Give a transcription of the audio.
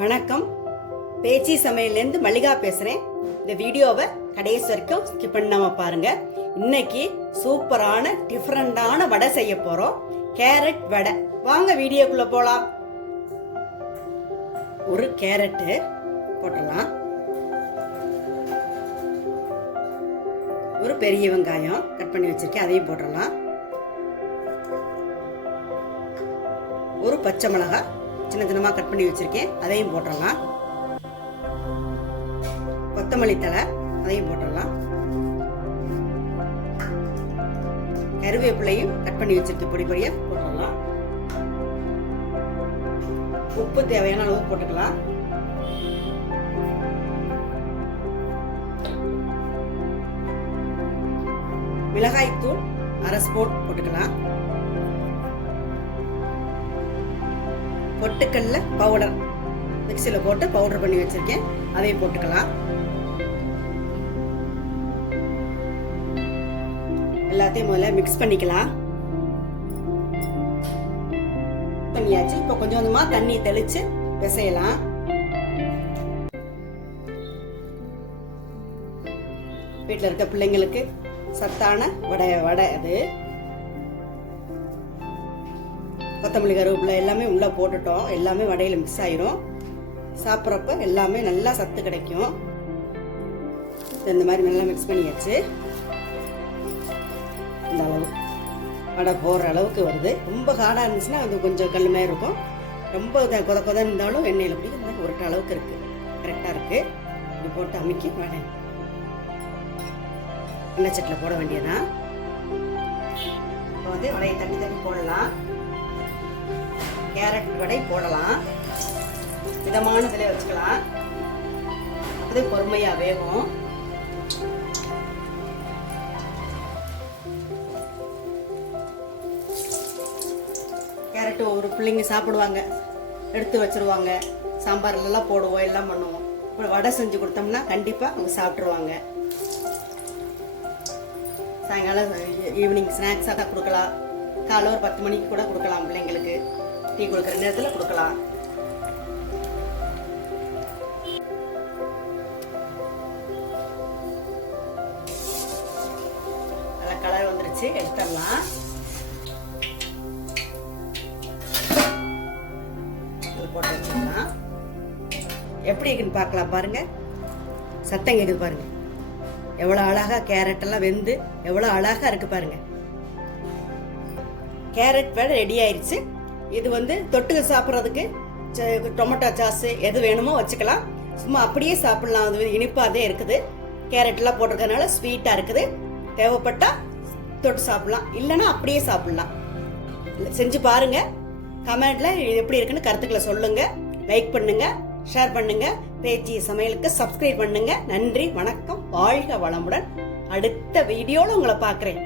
வணக்கம். பேச்சி சமையல்லேருந்து மல்லிகா பேசுகிறேன். இந்த வீடியோவை கடைசி வரைக்கும் ஸ்கிப் பண்ணாம பாருங்க. இன்னைக்கு சூப்பரான டிஃப்ரெண்டான வடை செய்ய போகிறோம். கேரட் வடை. வாங்க வீடியோக்குள்ளே போகலாம். ஒரு கேரட்டு போட்டுடலாம். ஒரு பெரிய வெங்காயம் கட் பண்ணி வச்சிருக்கேன், அதையும் போட்டுடலாம். ஒரு பச்சை மிளகாய் சின்ன சின்னமாக கட் பண்ணி வச்சிருக்கேன், அதையும் போட்டுடலாம். கொத்தமல்லி தழை அதையும் போட்டுடலாம். கருவேப்பிலையும் கட் பண்ணி வச்சிருக்கேன், பொடி பொடியா போட்டுடலாம். உப்பு தேவையான அளவு போட்டுக்கலாம். மிளகாய் தூள் அரை ஸ்பூன் போட்டுக்கலாம். பொட்டுக்கல்ல பவுடர் மிக்சியில் போட்டு பவுடர் பண்ணி வச்சிருக்கேன், அதையும் போட்டுக்கலாம். எல்லாத்தையும் முதல்ல மிக்ஸ் பண்ணிக்கலாம். பண்ணியாச்சு. இப்போ கொஞ்சம் கொஞ்சமா தண்ணி தெளிச்சு பிசையலாம். வீட்டில் இருக்க பிள்ளைங்களுக்கு சத்தான வடை அது. கொத்தமல்லி கருவேப்பிலை எல்லாமே உள்ளே போட்டுட்டோம். எல்லாமே வடையில் மிக்ஸ் ஆயிரும். சாப்பிட்றப்ப எல்லாமே நல்லா சத்து கிடைக்கும். இந்த மாதிரி நல்லா மிக்ஸ் பண்ணியாச்சு. இந்த அளவு வடை போடுற அளவுக்கு வருது. ரொம்ப ஹார்டாக இருந்துச்சுன்னா அது கொஞ்சம் கல் மாதிரி இருக்கும். ரொம்ப கொத இருந்தாலும் எண்ணெயில் அப்படி இந்த மாதிரி உருட்ட அளவுக்கு இருக்குது. கரெக்டாக இருக்குது. இது போட்டு அமுக்கி வடை எண்ணெய் சட்டியில் போட வேண்டியதான். இப்போ வந்து வடையை தண்ணி தண்ணி போடலாம். கேரட் வடை போடலாம். மிதமான இதில் வச்சுக்கலாம். அது பொறுமையா வேகும். கேரட் ஒரு பிள்ளைங்க சாப்பிடுவாங்க, எடுத்து வச்சிருவாங்க. சாம்பார்லாம் போடுவோம், எல்லாம் பண்ணுவோம். இப்போ வடை செஞ்சு கொடுத்தோம்னா கண்டிப்பாக அவங்க சாப்பிட்ருவாங்க. சாயங்காலம் ஈவினிங் ஸ்நாக்ஸாக கொடுக்கலாம். காலை ஒரு 10 மணிக்கு கூட கொடுக்கலாம். பிள்ளைங்களுக்கு டீ கொடுக்குற நேரத்தில் கொடுக்கலாம். நல்ல கலர் வந்துருச்சு, எடுத்துடலாம். போட்டு வச்சுக்கலாம். எப்படி இருக்குன்னு பார்க்கலாம். பாருங்க, சத்தம் கேக்குது பாருங்க. எவ்வளோ அழகா கேரட் எல்லாம் வெந்து எவ்வளோ அழகா இருக்கு பாருங்க. கேரட் வடை ரெடி ஆயிடுச்சு. இது வந்து தொட்டுக்க சாப்பிட்றதுக்கு டொமேட்டோ சாஸ் எது வேணுமோ வச்சுக்கலாம். சும்மா அப்படியே சாப்பிடலாம். அது இனிப்பாதே இருக்குது. கேரட்லாம் போட்டிருக்கறதுனால ஸ்வீட்டாக இருக்குது. தேவைப்பட்டா தொட்டு சாப்பிடலாம், இல்லைன்னா அப்படியே சாப்பிடலாம். செஞ்சு பாருங்க. கமெண்ட்ல எப்படி இருக்குன்னு கருத்துக்களை சொல்லுங்க. லைக் பண்ணுங்க, ஷேர் பண்ணுங்க. பேச்சி சமையலுக்கு சப்ஸ்கிரைப் பண்ணுங்க. நன்றி, வணக்கம், வாழ்க வளமுடன். அடுத்த வீடியோல உங்களை பார்க்குறேன்.